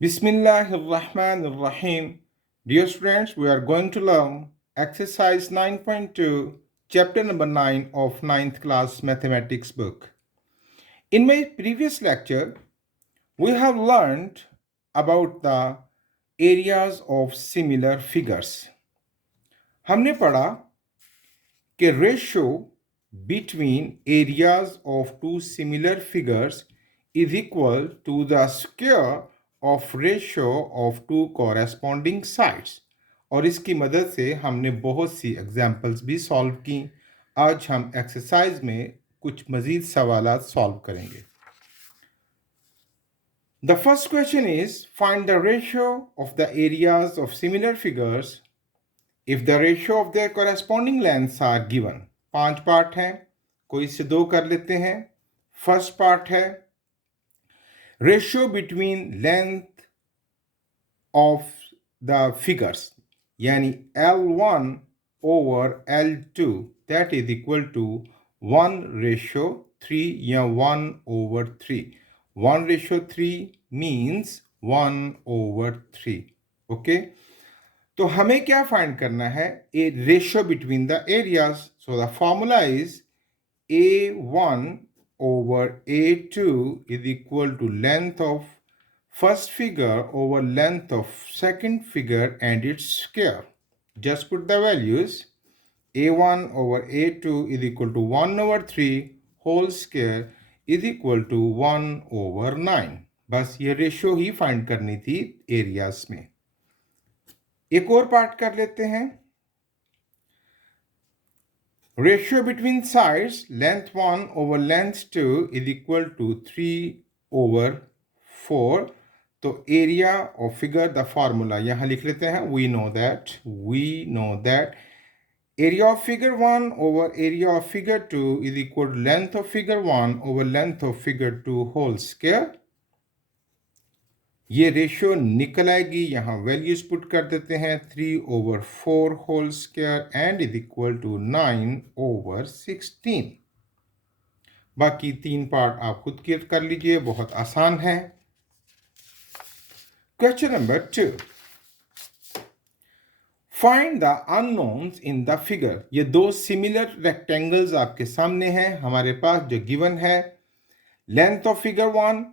Bismillahirrahmanirrahim. Dear students, we are going to learn exercise 9.2, chapter number 9 of ninth class mathematics book. In my previous lecture, we have learned about the areas of similar figures. हमने पढ़ा कि ratio between areas of two similar figures is equal to the square of ratio of two corresponding sides. और इसकी मदद से हमने बहुत सी examples भी सॉल्व की। आज हम एक्सरसाइज में कुछ मज़ीद सवालात सॉल्व करेंगे। The first question is, find the ratio of the areas of similar figures if the ratio of their corresponding lengths are given. 5 part हैं, कोई से 2 कर लेते हैं। फर्स्ट पार्ट है ratio between length of the figures, यानी L1 over L2 that is equal to 1:3 या 1/3. 1:3 means 1/3. Okay, तो हमें क्या फाइंड करना है? ए ratio between the areas. So the formula is A1 over A2 is equal to length of first figure over length of second figure and its square. Just put the values. A1 over A2 is equal to 1/3 whole square is equal to 1/9. बस ये ratio ही find करनी थी areas में। एक और part कर लेते हैं। Ratio between sides, length 1 over length 2 is equal to 3/4. तो area of figure, the formula यहाँ लिख लेते हैं। We know that area of figure 1 over area of figure 2 is equal to length of figure 1 over length of figure 2 whole square. ये ratio निकल आएगी, यहाँ values put कर देते हैं। 3/4 whole square and is equal to 9/16। बाकी 3 part आप खुद कर लीजिए, बहुत आसान है। Question number 2, find the unknowns in the figure. ये 2 सिमिलर रेक्टेंगल्स आपके सामने हैं हमारे पास जो गिवन है। Length of figure 1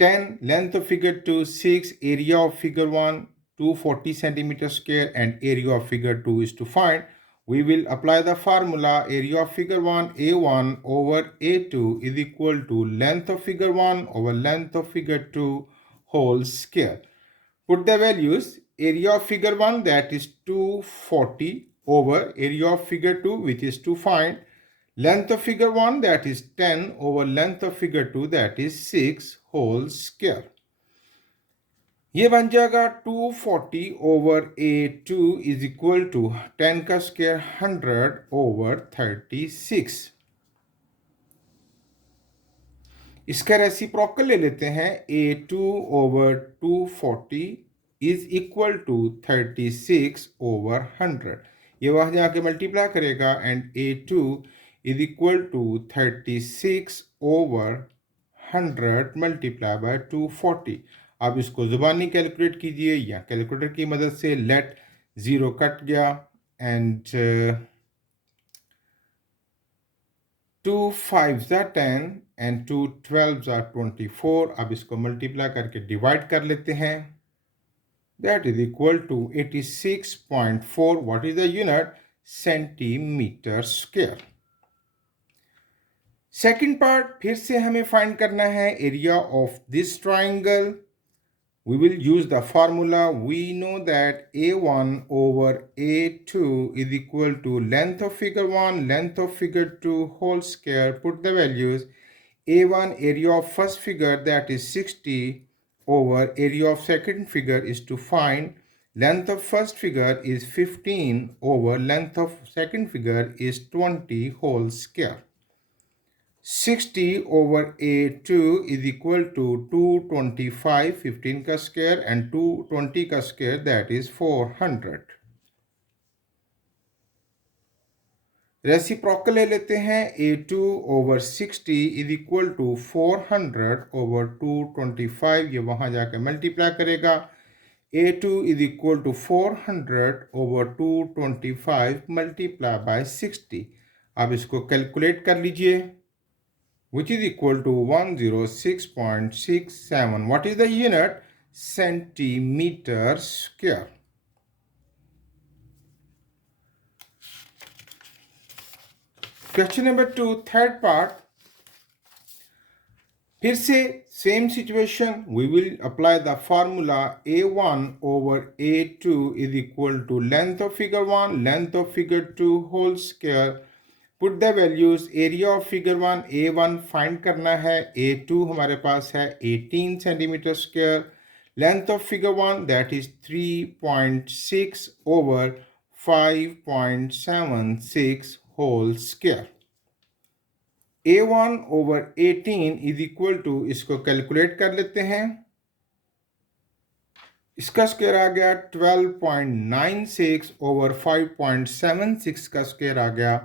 10, length of figure 2 6, area of figure 1 240 centimeter square and area of figure 2 is to find. We will apply the formula area of figure 1 A1 over A2 is equal to length of figure 1 over length of figure 2 whole square. Put the values. Area of figure 1 that is 240 over area of figure 2 which is to find length of figure 1 that is 10 over length of figure 2 that is 6 whole square. ये बन जाएगा 240 over A2 is equal to 10 का square 100 over 36. इसका reciprocal ले लेते हैं। A2 over 240 is equal to 36 over 100. ये वहाँ जाके मल्टीप्लाई करेगा and A2 is equal to 36 over 100 multiplied by 240. आप इसको ज़ुबानी कैलकुलेट कीजिए या कैलकुलेटर की मदद से। लेट 0 कट गया and 2 5s are 10 and 2 12s are 24. अब इसको मल्टीप्लाई करके डिवाइड कर लेते हैं। That is equal to 86.4. What is the unit? Centimetre square. Second part फिर से हमें फाइंड करना है area of this triangle. We will use the formula. We know that A1 over A2 is equal to length of figure 1, length of figure 2 whole square. Put the values. A1 area of first figure that is 60 over area of second figure is to find. Length of first figure is 15 over length of second figure is 20 whole square. 60 over A2 is equal to 225, 15 का square and 220 का square that is 400. Reciprocal ले लेते हैं, A2 over 60 is equal to 400 over 225, ये वहाँ जाके multiply करेगा। A2 is equal to 400 over 225 multiply by 60। अब इसको कैलकुलेट कर लीजिए, which is equal to 106.67. What is the unit? Centimeter square. Question number 2, third part. फिर से same situation, we will apply the formula A1 over A2 is equal to length of figure 1, length of figure 2 whole square. Put the values, area of figure 1, A1 find करना है, A2 हमारे पास है 18 centimeter square. Length of figure 1 that is 3.6 over 5.76 whole square. A1 over 18 is equal to, इसको calculate कर लेते हैं, इसका square आ गया 12.96 ओवर 5.76 का स्क्वायर आ गया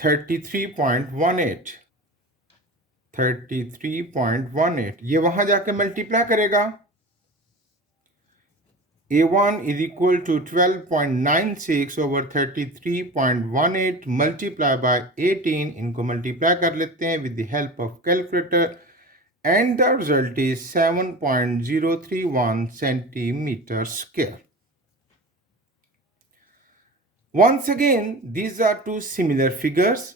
33.18, ये वहां जाके मल्टीप्लाई करेगा। A1 is equal to 12.96 over 33.18 multiply by 18, इनको मल्टीप्लाई कर लेते हैं with the help of calculator, and the result is 7.031 centimeter square. Once again, these are two similar figures.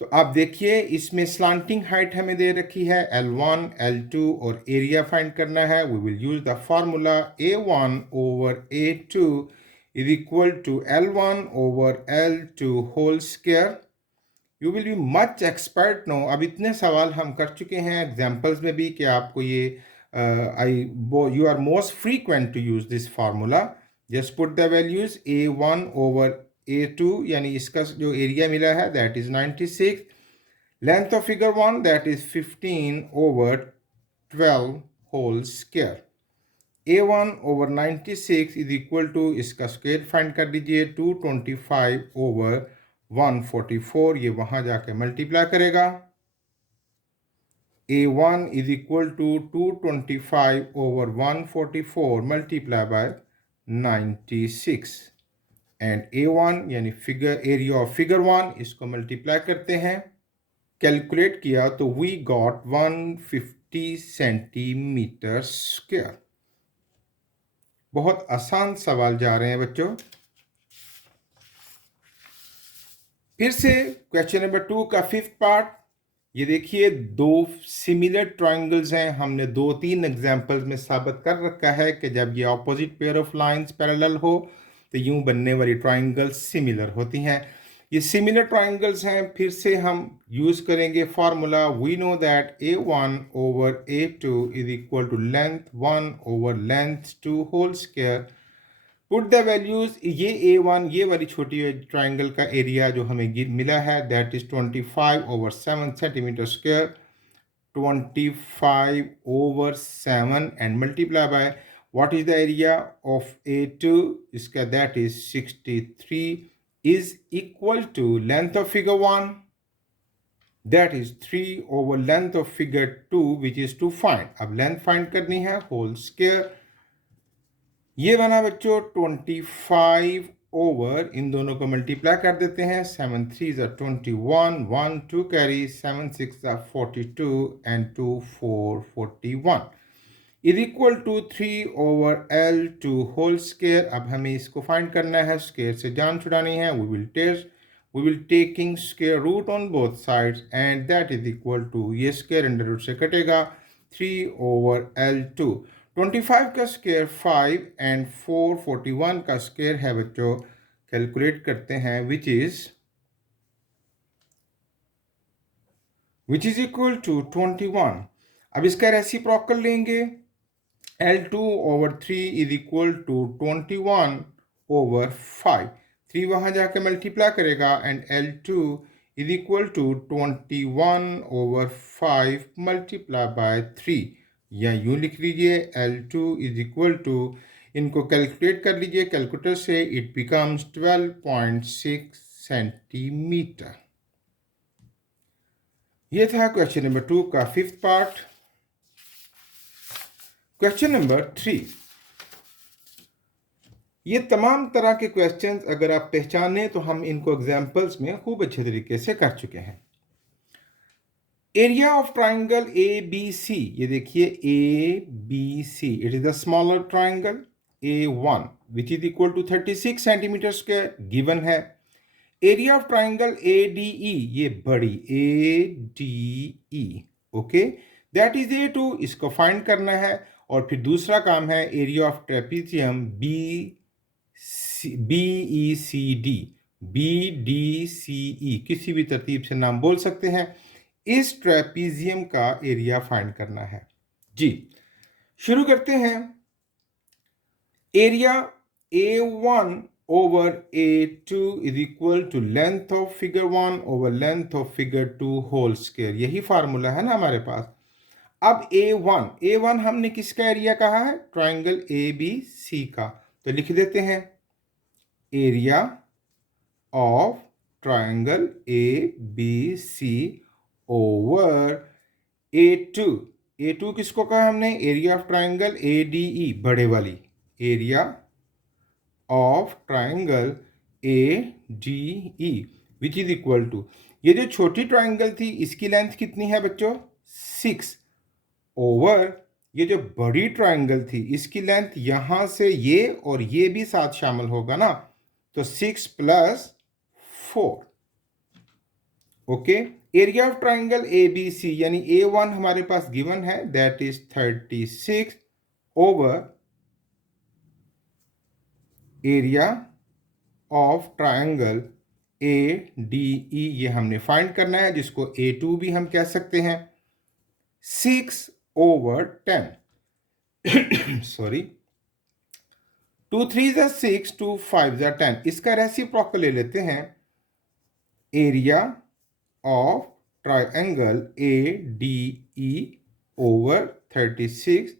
तो आप देखिए, इसमें स्लांटिंग हाइट हमें दे रखी है L1, L2 और एरिया फाइंड करना है। We will use the formula A1 over A2 is equal to L1 over L2 whole square. You will be much expert no. अब इतने सवाल हम कर चुके हैं एग्जाम्पल्स में भी कि आपको ये you are most frequent to use this formula. Just put the values A1 over A2, यानी इसका जो एरिया मिला है that is 96, length of figure 1 that is 15 over 12 whole square. A1 over 96 is equal to, इसका square find कर दीजिए, 225 over 144, ये वहां जाके मल्टीप्लाई करेगा। A1 is equal to 225 over 144 multiply by 96, and A1 यानी फिगर एरिया ऑफ फिगर 1, इसको multiply करते हैं, कैलकुलेट किया तो वी गॉट 150 सेंटीमीटर स्क्वायर। बहुत आसान सवाल जा रहे हैं बच्चों। फिर से क्वेश्चन नंबर 2 का फिफ्थ पार्ट। ये देखिए, दो सिमिलर ट्रायंगल्स हैं। हमने 2-3 एग्जांपल्स में साबित कर रखा है कि जब ये opposite pair of lines parallel हो तो यूं बनने वाली ट्रायंगल्स सिमिलर होती हैं। ये सिमिलर ट्रायंगल्स हैं। फिर से हम यूज करेंगे formula. We know that A1 over A2 is equal to length 1 over length 2 whole square. Put the values, ये A1 ये वाली छोटी ट्राइंगल का एरिया जो हमें मिला है that is 25 over 7 centimetre square, 25 over 7 and multiply by what is the area of A2, इसका that is 63 is equal to length of figure 1 that is 3 over length of figure 2 which is to find. अब length find करनी है whole square. ये बना बच्चों 25 over, इन दोनों को multiply कर देते हैं, 7 3 21, 1 2 carry, 7 6 42 and 2 4 41 is equal to 3 over L2 whole square. अब हमें इसको फाइंड करना है, स्क्वायर से जान छुड़ानी है। We will taking square root on both sides and that is equal to, ये स्क्वायर अंडर रूट से कटेगा, 3 over L2। 25 का स्क्वायर 5 एंड 441 का स्क्वायर है बच्चों, कैलकुलेट करते हैं, विच इज इक्वल टू 21। अब इसका रेसिप्रोकल लेंगे, L2 over 3 is equal to 21 over 5, 3 वहां जाकर मल्टीप्लाई करेगा and L2 is equal to 21 over 5 multiply by 3, या यूं लिख लीजिए L2 इज इक्वल टू, इनको कैलकुलेट कर लीजिए कैलकुलेटर से, इट बिकम्स 12.6 सेंटीमीटर। ये था क्वेश्चन नंबर 2 का 5th पार्ट। क्वेश्चन नंबर 3, ये तमाम तरह के क्वेश्चंस अगर आप पहचाने तो हम इनको एग्जाम्पल्स में खूब अच्छे तरीके से कर चुके हैं। Area of triangle A B C, ये देखिए A B C, it is the smaller triangle A1 which is equal to 36 centimetre square given है। एरिया ऑफ ट्राइंगल ADE, ये बड़ी ADE, okay, that is A2, इसको find करना है। और फिर दूसरा काम है area of trapezium BECD, BDCE, किसी भी तरतीब से नाम बोल सकते हैं। इस ट्रेपीजियम का एरिया फाइंड करना है जी। शुरू करते हैं। Area A1 over A2 is equal to length of figure 1 over length of figure 2 whole square, यही फार्मूला है ना हमारे पास। अब A1 हमने किसका एरिया कहा है? ट्राइंगल ABC का, तो लिख देते हैं area of triangle ABC over A2 किसको कहा हमने? एरिया ऑफ ट्राइंगल ADE, बड़े वाली, area of triangle ADE which is equal to, ये जो छोटी ट्राइंगल थी इसकी लेंथ कितनी है बच्चों? 6 ओवर ये जो बड़ी ट्राइंगल थी इसकी लेंथ यहां से ये और ये भी साथ शामिल होगा ना, तो 6 + 4, okay. Area of triangle ABC यानी A1 हमारे पास गिवन है, that is 36 over area of triangle ADE, ये हमने फाइंड करना है, जिसको A2 भी हम कह सकते हैं। 6 ओवर 10 सॉरी, 2 3 = 6, 2 5 = 10, इसका रेसिप्रोकल ले लेते हैं। Area of triangle ADE over 36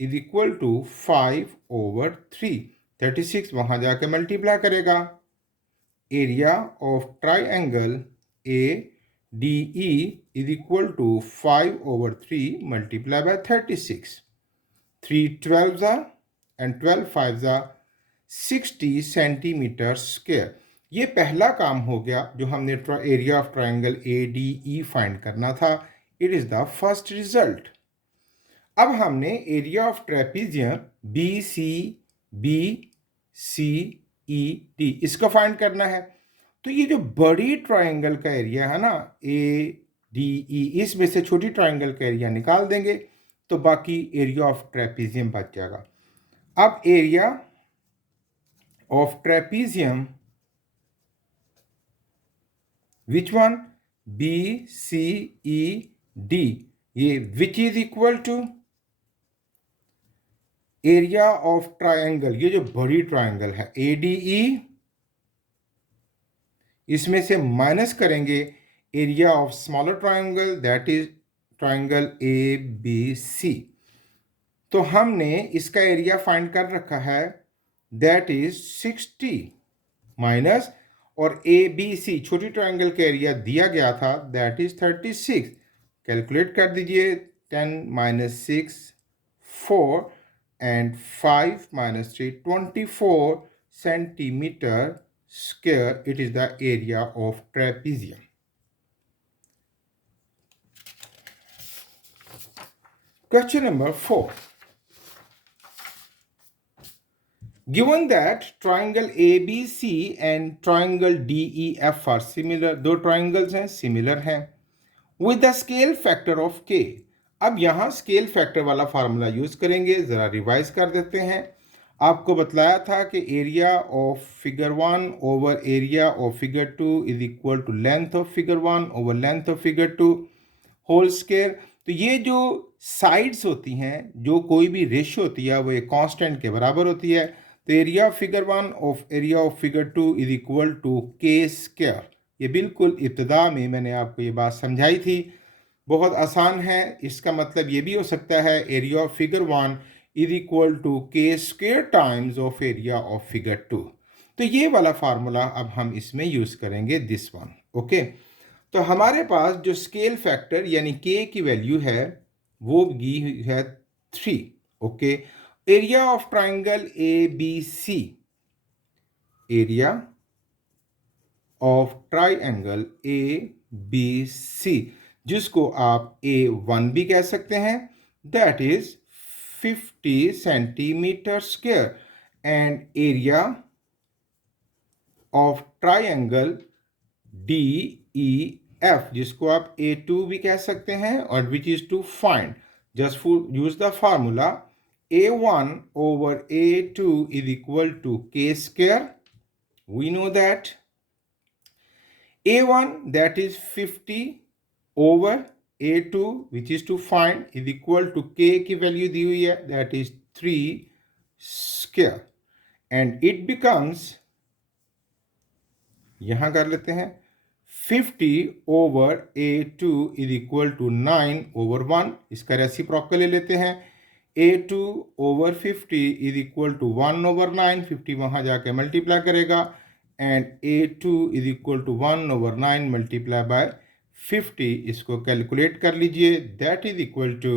is equal to 5 over 3, 36 वहां जाके मल्टीप्लाई करेगा। Area of triangle ADE is equal to 5 over 3 multiply by 36, 3 12s and 12 5s 60 centimetre square. ये पहला काम हो गया जो हमने area of triangle ADE find करना था। It is the first result. अब हमने एरिया ऑफ ट्रेपीजियम BCD इसका फाइंड करना है। तो ये जो बड़ी ट्राइंगल का एरिया है ना ADE, इसमें से छोटी ट्राइंगल का एरिया निकाल देंगे तो बाकी एरिया ऑफ ट्रेपीजियम बच जाएगा। अब area of trapezium which one? BCED, ये which is equal to area of triangle, ये जो बड़ी ट्राइंगल है ADE, इसमें से माइनस करेंगे area of smaller triangle, that is triangle ABC। तो हमने इसका एरिया फाइंड कर रखा है, दैट इज 60 माइनस, और ABC छोटी ट्राइंगल का एरिया दिया गया था, दैट इज 36। कैलकुलेट कर दीजिए, 10 - 6 4 and 5 - 3 24 centimetre square. It is the area of trapezium. Question number 4. Given that triangle ABC and triangle DEF are similar, दो triangles हैं, similar हैं, with the scale factor of K. अब यहाँ scale factor वाला formula use करेंगे, जरा revise कर देते हैं। आपको बतलाया था कि area of figure 1 over area of figure 2 is equal to length of figure 1 over length of figure 2 whole square. तो ये जो साइड्स होती हैं, जो कोई भी रेशियो होती है, वो एक कांस्टेंट के बराबर होती है। तो area of figure 1 of area of figure 2 is equal to K square. ये बिल्कुल इब्तदा में मैंने आपको ये बात समझाई थी, बहुत आसान है। इसका मतलब ये भी हो सकता है area of figure 1 is equal to K square times of area of figure 2। तो ये वाला फार्मूला अब हम इसमें यूज करेंगे, दिस वन। ओके, तो हमारे पास जो स्केल फैक्टर यानी के की वैल्यू है वो दी हुई है 3। Okay, area of triangle A B C, area of triangle A B C, जिसको आप A1 भी कह सकते हैं, that is 50 centimetre square, and area of triangle DEF, जिसको आप A2 भी कह सकते हैं, और which is to find, just use the formula A1 over A2 is equal to K square. We know that A1, that is 50 over A2, which is to find, is equal to K की value दी हुई है, that is 3 square, and it becomes, यहां कर लेते हैं, 50 over A2 is equal to 9 over 1, इसका reciprocal ले लेते हैं, A2 over 50 is equal to 1 over 9, 50 वहां जाके मल्टीप्लाई करेगा, and A2 is equal to 1 over 9 multiply by 50, इसको कैलकुलेट कर लीजिए, that is equal to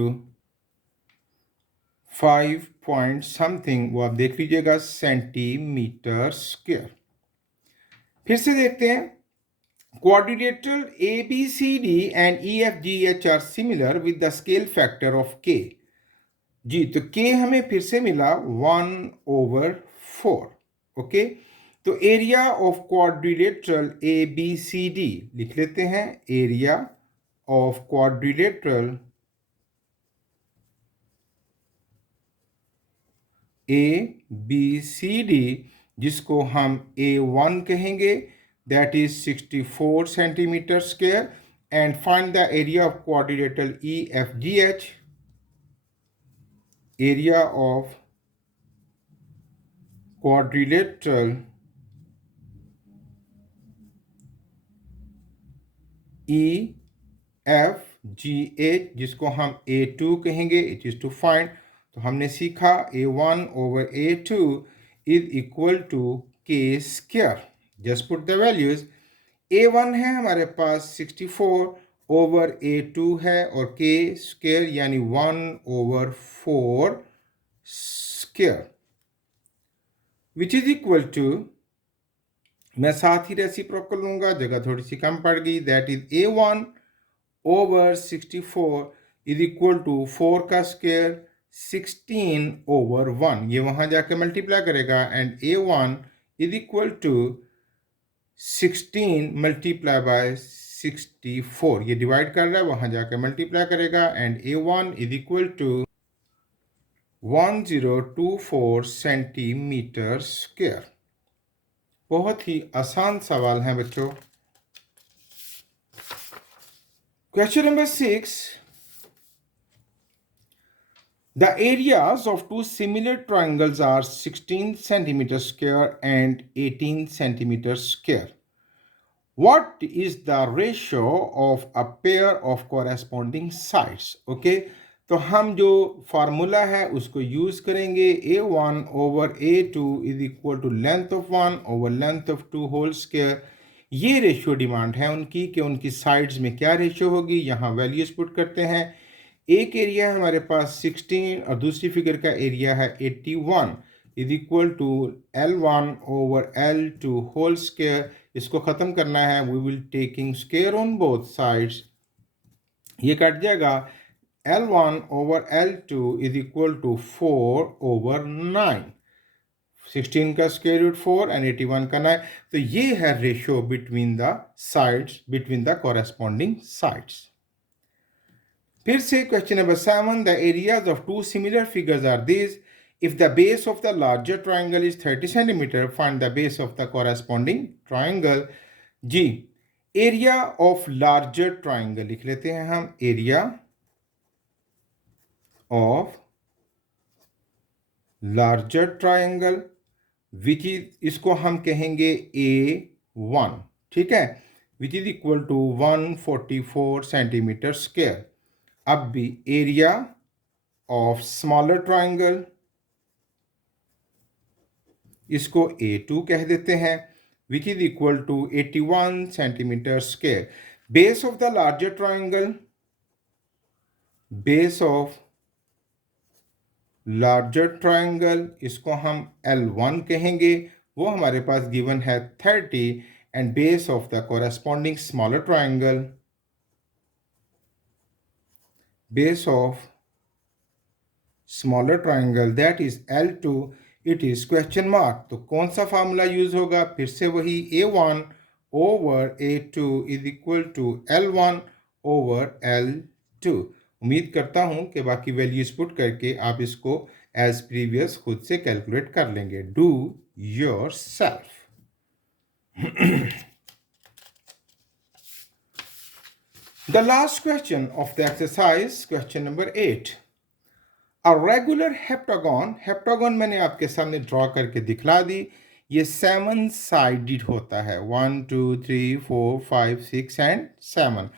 5 point something, वो आप देख लीजिएगा, सेंटीमीटर स्क्वायर। फिर से देखते हैं, quadrilateral ABCD and EFGH are similar with the scale factor of K। जी, तो K हमें फिर से मिला 1/4। ओके, तो एरिया ऑफ क्वाड्रिलेटरल ABCD लिख लेते हैं, एरिया ऑफ क्वाड्रिलेटरल ABCD, जिसको हम A1 कहेंगे, that is 64 centimeter square, and find the area of quadrilateral EFGH, area of quadrilateral EFGH, जिसको हम A2 कहेंगे, it is to find, तो हमने सीखा A1 over A2 is equal to K square, just put the values, A1 है हमारे पास 64 over A2 है, और K स्क्वायर यानी 1/4 square, which is equal to, मैं साथ ही रेसिप्रोकल लूंगा, जगह थोड़ी सी कम पड़ गई, that is A1 over 64 is equal to 4 का स्क्वायर 16 over 1, ये वहां जाके मल्टीप्लाई करेगा, and A1 is equal to 16 multiply by 64, ये डिवाइड कर रहा है, वहां जाके मल्टीप्लाई करेगा, and A1 is equal to 1024 centimetre square. बहुत ही आसान सवाल है बच्चों। Question number 6, the areas of two similar triangles are 16 centimeter square and 18 centimeter square. What is the ratio of a pair of corresponding sides? Okay, तो हम जो formula है उसको यूज करेंगे, A1 over A2 is equal to length of 1 over length of 2 whole square। ये ratio demand है उनकी कि उनकी साइड्स में क्या रेशियो होगी, यहाँ वैल्यूज पुट करते हैं। एक एरिया है हमारे पास 16 और दूसरी फिगर का एरिया है 81 is equal to L1 over L2 whole square. इसको ख़त्म करना है, we will taking square on both sides, ये कट जाएगा, L1 over L2 is equal to 4 over 9, 16 का स्क्वायर रूट 4 एंड 81 का 9। तो ये है ratio between the sides, between the corresponding sides. फिर से question number 7, the areas of two similar figures are this, if the base of the larger triangle is 30 centimeter, find the base of the corresponding triangle। जी, area of larger triangle लिख लेते हैं हम, area of larger triangle which is, इसको हम कहेंगे A1, ठीक है, which is equal to 144 centimetre square. अब भी एरिया of smaller triangle, इसको A2 कह देते हैं, which is equal to 81 centimeter square. Base of the larger triangle, base of larger triangle, इसको हम L1 कहेंगे, वो हमारे पास गिवन है 30, and base of the corresponding smaller triangle, base of smaller triangle, that is L2, it is question mark. तो कौन सा formula use होगा? फिर से वही A1 over A2 is equal to L1 over L2. उम्मीद करता हूं कि बाकी वैल्यूज पुट करके आप इसको एज प्रीवियस खुद से कैलकुलेट कर लेंगे. Do your self. The last question of the exercise, question number 8. A regular heptagon, heptagon मैंने आपके सामने ड्रॉ करके दिखला दी. ये 7 साइडेड होता है, 1 2 3 4 5 6 and 7.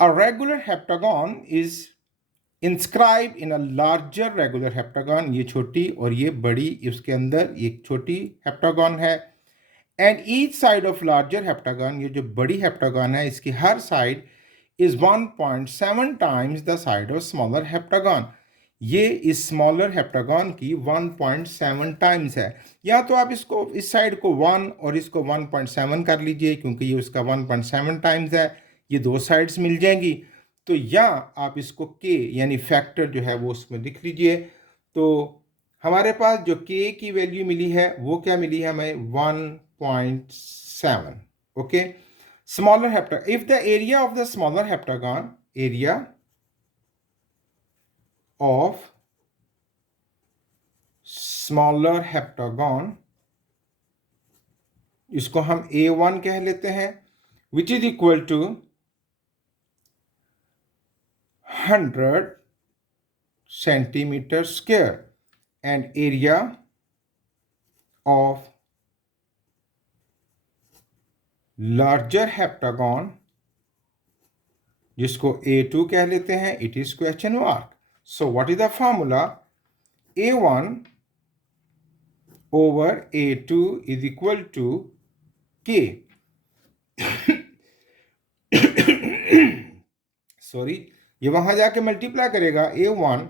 A regular heptagon is inscribed in a larger regular heptagon. ये छोटी और ये बड़ी, इसके अंदर एक छोटी heptagon है. And each side of larger heptagon, ये जो बड़ी heptagon है, इसकी हर side is 1.7 times the side of smaller heptagon. ये इस स्मॉलर हेप्टागन की 1.7 टाइम्स है. या तो आप इसको इस साइड को 1 और इसको 1.7 कर लीजिए, क्योंकि ये उसका 1.7 टाइम्स है, ये दो साइड्स मिल जाएंगी. तो या आप इसको k यानी फैक्टर जो है वो उसमें लिख लीजिए. तो हमारे पास जो k की वैल्यू मिली है वो क्या मिली है हमें? 1.7. Okay. Smaller heptagon, if the area of the smaller heptagon, area of smaller heptagon, इसको हम A1 कह लेते हैं, which is equal to 100 centimeter square, and area of larger heptagon, जिसको A2 कह लेते हैं, it is question mark. So what is the formula? A1 over A2 is equal to K. Sorry, ये वहां जाके मल्टीप्लाई करेगा. A1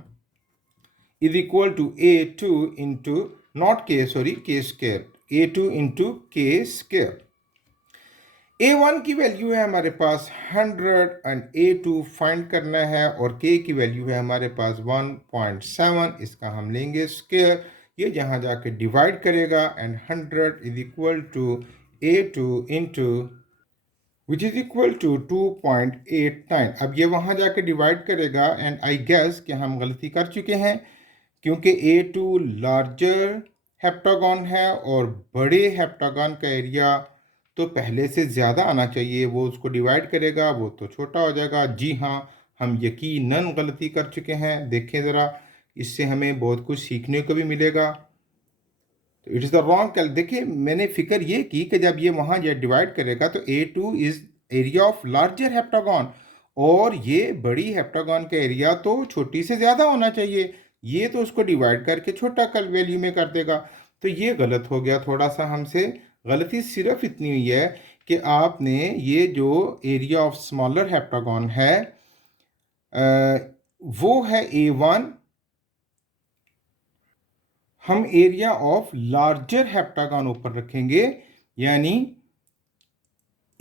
is equal to A2 into, not K, sorry, K square. A2 into K square. A1 की value है हमारे पास 100 and A2 find करना है, और K की वैल्यू है हमारे पास 1.7. इसका हम लेंगे स्क्वायर, ये जहाँ जाके डिवाइड करेगा, and 100 is equal to A2 into which is equal to 2.89. अब ये वहाँ जाके डिवाइड करेगा, एंड आई गेस कि हम गलती कर चुके हैं, क्योंकि A2 लार्जर हेप्टागन है और बड़े हेप्टागन का एरिया तो पहले से ज़्यादा आना चाहिए. वो उसको डिवाइड करेगा, वो तो छोटा हो जाएगा. जी हाँ, हम यकीनन गलती कर चुके हैं. देखें ज़रा, इससे हमें बहुत कुछ सीखने को भी मिलेगा. तो इट इज़ द रॉन्ग कैल. देखिए, मैंने फिक्र ये की कि जब ये वहाँ ये डिवाइड करेगा तो A2 is area of larger heptagon, और ये बड़ी हेप्टागन का एरिया तो छोटी से ज़्यादा होना चाहिए. ये तो उसको डिवाइड करके छोटा कल वैल्यू में कर देगा. तो ये गलत हो गया थोड़ा सा हमसे. गलती सिर्फ इतनी हुई है कि आपने ये जो एरिया ऑफ स्मॉलर हेप्टागन है वो है A1, हम एरिया ऑफ लार्जर हेप्टागन ऊपर रखेंगे, यानी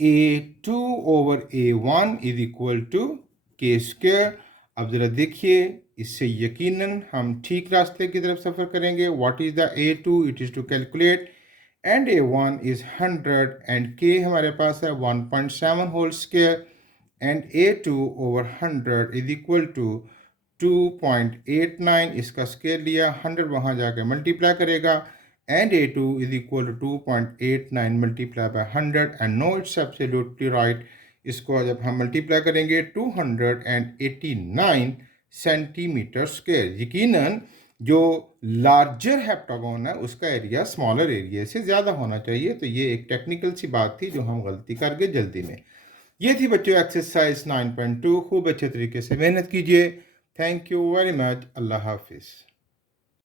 A2 over A1 is equal to K square. अब ज़रा देखिए, इससे यकीनन हम ठीक रास्ते की तरफ सफ़र करेंगे. What is the A2? It is to calculate, and A1 is 100 and K हमारे पास है 1.7 whole square, and A2 over 100 is equal to 2.89. इसका स्केयर लिया, 100 वहाँ जाके मल्टीप्लाई करेगा, and A2 is equal to 2.89 multiplied by 100, and no, it's absolutely right. इसको जब हम मल्टीप्लाई करेंगे 289 सेंटीमीटर स्क्वायर. यकीनन जो लार्जर हेप्टागन है उसका एरिया स्मॉलर एरिया से ज़्यादा होना चाहिए. तो ये एक टेक्निकल सी बात थी जो हम गलती कर गए जल्दी में. ये थी बच्चों एक्सरसाइज 9.2. खूब अच्छे तरीके से मेहनत कीजिए. Thank you very much. अल्लाह हाफिज़।